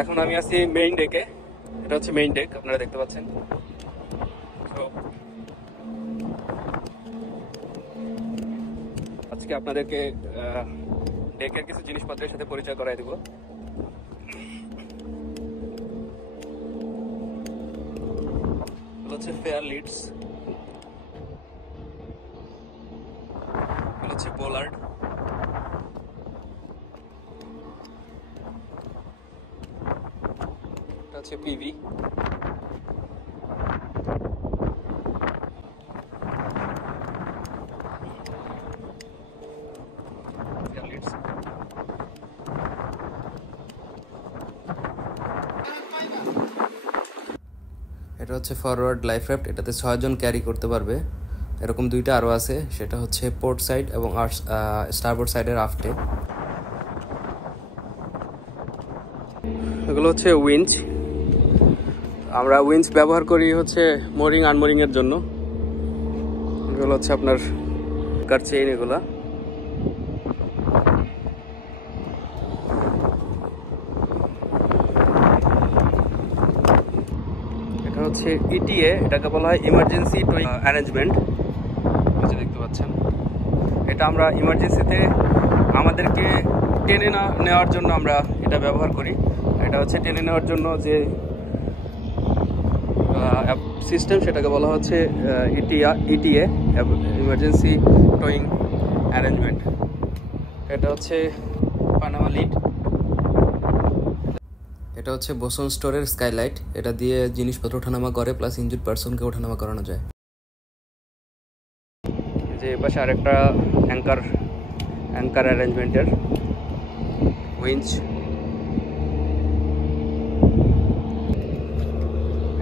এখন আমি আছি মেইন ডেকে। এটা হচ্ছে মেইন ডেক, আপনারা দেখতে পাচ্ছেন। তো আজকে আপনাদেরকে ডেকের কিছু জিনিসপত্রের সাথে পরিচয় করাই দেব। হচ্ছে ফেয়ার লিডস, হচ্ছে পোলার্ড, এটা হচ্ছে পিভি, এটা হচ্ছে ফরওয়ার্ড লাইফ র্যাফট। এটাতে 6 জন ক্যারি করতে পারবে। এরকম দুইটা আরও আছে, সেটা হচ্ছে পোর্ট সাইড এবং স্টারবোর্ড সাইডের আফটে। এগুলো হচ্ছে উইঞ্চ। আমরা উইঞ্চ ব্যবহার করি হচ্ছে মোরিং আনমোরিং এর জন্য। এগুলো হচ্ছে আপনার কার চেইন। এগুলা এটা হচ্ছে ইটিএ, এটাকে বলা হয় ইমার্জেন্সি টোয়িং অ্যারেঞ্জমেন্ট। দেখতে পাচ্ছেন, এটা আমরা ইমার্জেন্সিতে আমাদেরকে টেনে নেওয়ার জন্য আমরা এটা ব্যবহার করি। এটা হচ্ছে টেনে নেওয়ার জন্য যে সিস্টেম, সেটাকে বলা হচ্ছে ইটিএ, ইমার্জেন্সি টোয়িং অ্যারেঞ্জমেন্ট। এটা হচ্ছে পানামা লিড। এটা হচ্ছে বোসন স্টোরের স্কাইলাইট। এটা দিয়ে জিনিসপত্র ওঠানামা করে, প্লাস ইনজুর্ড পার্সনকে ওঠানামা করানো যায়। যে পাশে আরেকটা অ্যাঙ্কার অ্যারেঞ্জমেন্টের উইঞ্চ।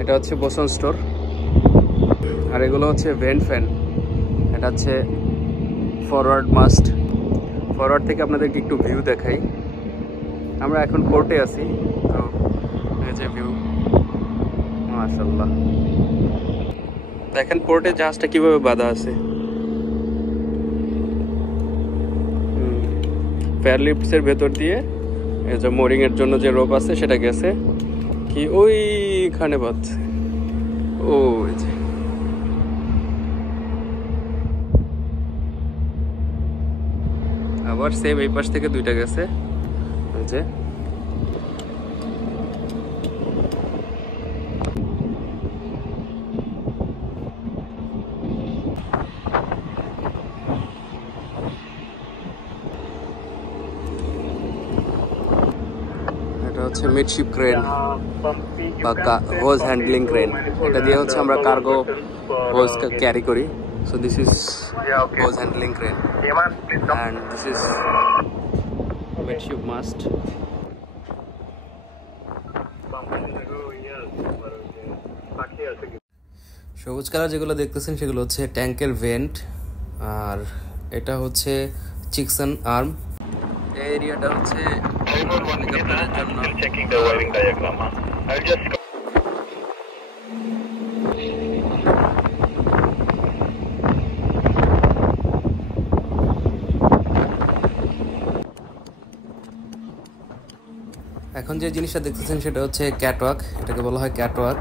এটা হচ্ছে বোসন স্টোর। আর এগুলো হচ্ছে ভেন্ট ফ্যান। এটা হচ্ছে ফরওয়ার্ড মাস্ট। ফরওয়ার্ড থেকে আপনাদেরকে একটু ভিউ দেখাই। আমরা এখন পোর্টে আছি, তো এই যে ভিউ, মাশাআল্লাহ। দেখেন পোর্টে জাহাজটা কিভাবে বাঁধা আছে। ফেয়ার লিফটসের ভেতর দিয়ে এই যে মোরিং এর জন্য যে রোপ আছে সেটা গেছে কি ওইখানে বাঁধছে। ও আবার সেম এই পাশ থেকে দুইটা গেছে। যে এটা হচ্ছে মিডশিপ ক্রেন বা হোজ হ্যান্ডলিং ক্রেন। এটা দিয়ে হচ্ছে আমরা কার্গো হোজ ক্যারি করি। So this is hose handling crane and this is midship mast. সবুজ কালার যেগুলো দেখতেছেন সেগুলো হচ্ছে ট্যাঙ্কের ভেন্ট, আর এটা হচ্ছে চিকসন আর্ম। এই এরিয়াটা হচ্ছে এখন যে জিনিসটা দেখতেছেন সেটা হচ্ছে ক্যাটওয়াক। এটাকে বলা হয় catwalk.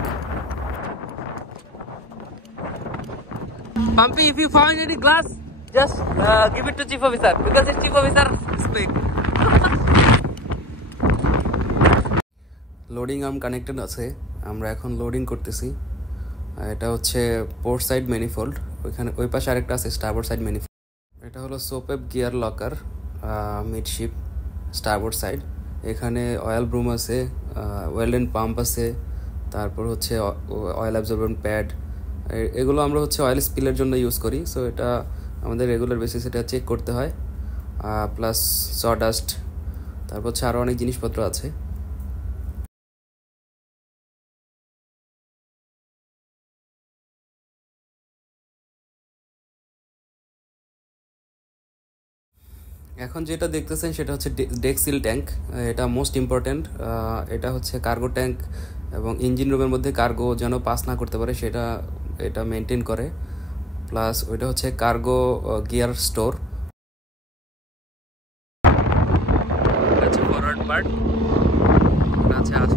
Pumpy, if you find any glass, just give it to chief officer because it's chief officer speak. Loading arm connected আছে, আমরা এখন লোডিং করতেছি। এটা হচ্ছে পোর্ট সাইড ম্যানিফোল্ড, ওইখানে ওই পাশে আরেকটা আছে স্টারবোর্ড সাইড ম্যানিফোল্ড। এটা হলো সোপেপ গিয়ার লকার মিডশিপ স্টারবোর্ড সাইড। এখানে অয়েল ব্রুম আছে, ওয়েল্ডেন পাম্প আছে, তারপর হচ্ছে অয়েল অ্যাবজর্বেন্ট প্যাড। এগুলো আমরা হচ্ছে অয়েল স্পিলের জন্য ইউজ করি। সো এটা আমাদের রেগুলার বেসিস এটা চেক করতে হয়, প্লাস সডাস্ট, তারপর হচ্ছে আরও অনেক জিনিসপত্র আছে। এখন যেটা দেখতেছেন সেটা হচ্ছে ডেক সিল ট্যাঙ্ক। এটা মোস্ট ইম্পর্ট্যান্ট। এটা হচ্ছে কার্গো ট্যাঙ্ক এবং ইঞ্জিন রুমের মধ্যে কার্গো যেন পাস না করতে পারে সেটা এটা মেনটেন করে। প্লাস ওইটা হচ্ছে কার্গো গিয়ার স্টোর। এটা হচ্ছে ফরওয়ার্ড পার্ট। আছে